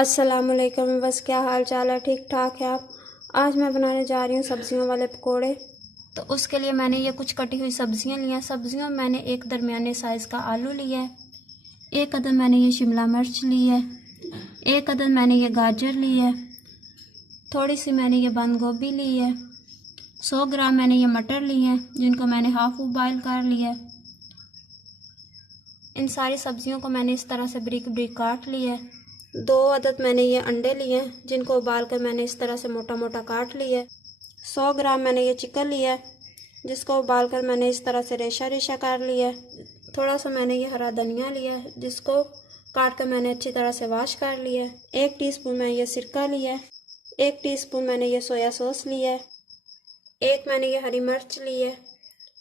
अस्सलामुअलैकुम। बस क्या हाल चाल है, ठीक ठाक है आप। आज मैं बनाने जा रही हूँ सब्जियों वाले पकोड़े। तो उसके लिए मैंने ये कुछ कटी हुई सब्जियाँ ली हैं। सब्जियों में मैंने एक दरमियाने साइज़ का आलू लिया है, एक अदद मैंने ये शिमला मिर्च ली है, एक अदद मैंने ये गाजर ली है, थोड़ी सी मैंने ये बंद गोभी ली है, 100 ग्राम मैंने ये मटर लिए हैं जिनको मैंने हाफ बॉयल कर लिया है। इन सारी सब्जियों को मैंने इस तरह से बारीक बारीक काट लिया है। 2 अदद मैंने ये अंडे लिए हैं जिनको उबाल कर मैंने इस तरह से मोटा मोटा काट लिया है। 100 ग्राम मैंने ये चिकन लिया है जिसको उबाल कर मैंने इस तरह से रेशा रेशा कर लिया है। थोड़ा सा मैंने ये हरा धनिया लिया है जिसको काट कर मैंने अच्छी तरह से वॉश कर लिया है। 1 टीस्पून मैंने ये सिरका लिया है, 1 टीस्पून मैंने ये सोया सॉस लिया है, 1 मैंने ये हरी मिर्च ली है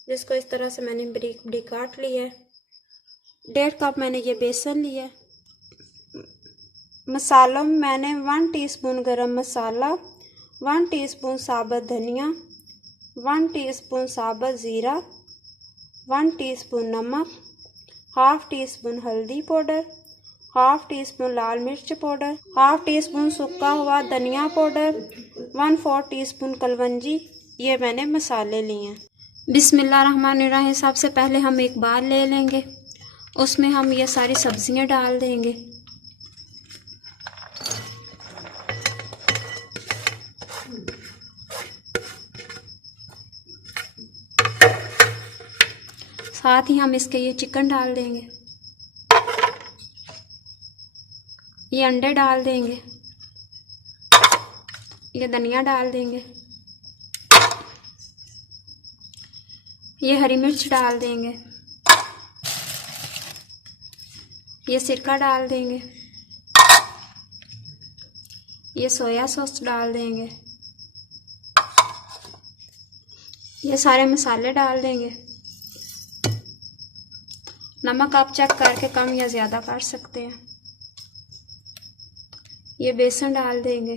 जिसको इस तरह से मैंने बारीक बारीक काट लिया है। 1.5 कप मैंने ये बेसन लिया है। मसालों में मैंने 1 टीस्पून गरम मसाला, 1 टीस्पून साबुत धनिया, 1 टीस्पून साबुत ज़ीरा, 1 टीस्पून नमक, हाफ टीस्पून हल्दी पाउडर, हाफ टीस्पून लाल मिर्च पाउडर, हाफ टीस्पून सूखा हुआ धनिया पाउडर, 1/4 टीस्पून कलवंजी, ये मैंने मसाले लिए हैं। बिस्मिल्लाहिर्रहमानिर्रहीम। सबसे पहले हम एक बाल ले लेंगे, उसमें हम ये सारी सब्जियां डाल देंगे। साथ ही हम इसके ये चिकन डाल देंगे, ये अंडे डाल देंगे, ये धनिया डाल देंगे, ये हरी मिर्च डाल देंगे, ये सिरका डाल देंगे, ये सोया सॉस डाल देंगे, ये सारे मसाले डाल देंगे। नमक आप चेक करके कम या ज़्यादा कर सकते हैं। ये बेसन डाल देंगे,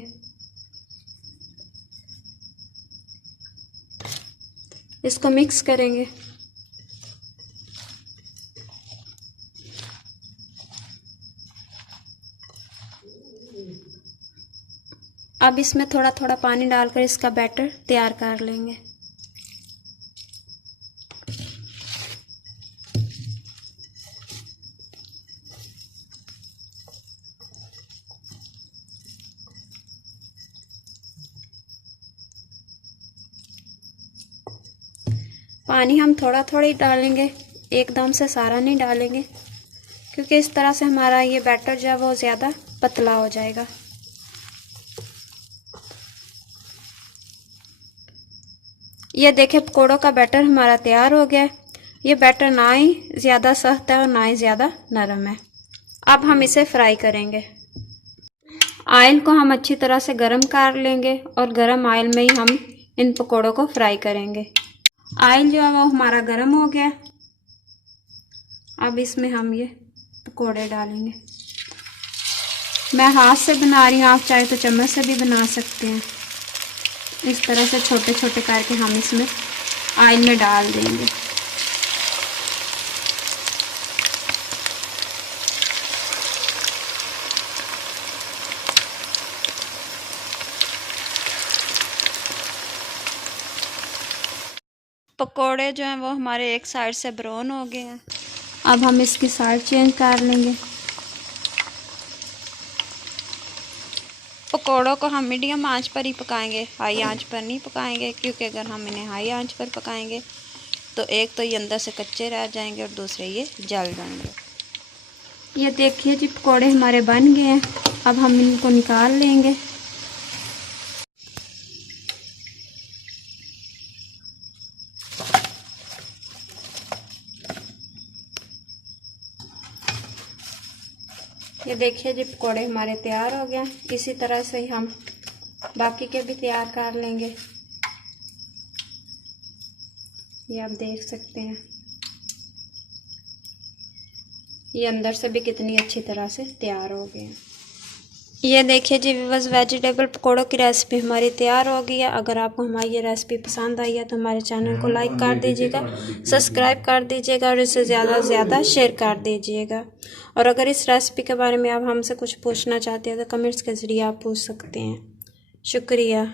इसको मिक्स करेंगे। अब इसमें थोड़ा थोड़ा पानी डालकर इसका बैटर तैयार कर लेंगे। पानी हम थोड़ा थोड़ा ही डालेंगे, एकदम से सारा नहीं डालेंगे क्योंकि इस तरह से हमारा ये बैटर जो है वो ज़्यादा पतला हो जाएगा। ये देखिए पकोड़ों का बैटर हमारा तैयार हो गया है। ये बैटर ना ही ज़्यादा सख्त है और ना ही ज़्यादा नरम है। अब हम इसे फ्राई करेंगे। ऑयल को हम अच्छी तरह से गर्म कर लेंगे और गर्म ऑयल में ही हम इन पकोड़ों को फ्राई करेंगे। ऑयल जो है वो हमारा गर्म हो गया। अब इसमें हम ये पकोड़े डालेंगे। मैं हाथ से बना रही हूँ, आप चाहे तो चम्मच से भी बना सकते हैं। इस तरह से छोटे छोटे करके हम इसमें ऑयल में डाल देंगे। पकोड़े जो हैं वो हमारे एक साइड से ब्राउन हो गए हैं। अब हम इसकी साइड चेंज कर लेंगे। पकोड़ों को हम मीडियम आंच पर ही पकाएंगे, हाई आंच पर नहीं पकाएंगे क्योंकि अगर हम इन्हें हाई आंच पर पकाएंगे तो एक तो ये अंदर से कच्चे रह जाएंगे और दूसरे ये जल जाएंगे। ये देखिए जी पकोड़े हमारे बन गए हैं। अब हम इनको निकाल लेंगे। ये देखिए जी पकोड़े हमारे तैयार हो गए। इसी तरह से ही हम बाकी के भी तैयार कर लेंगे। ये आप देख सकते हैं, ये अंदर से भी कितनी अच्छी तरह से तैयार हो गए हैं। ये देखिए जी व्यूअर्स, वेजिटेबल पकौड़ों की रेसिपी हमारी तैयार हो गई है। अगर आपको हमारी ये रेसिपी पसंद आई है तो हमारे चैनल को लाइक कर दीजिएगा, सब्सक्राइब कर दीजिएगा और इसे ज़्यादा से ज़्यादा शेयर कर दीजिएगा। और अगर इस रेसिपी के बारे में आप हमसे कुछ पूछना चाहते हैं तो कमेंट्स के ज़रिए आप पूछ सकते हैं। शुक्रिया।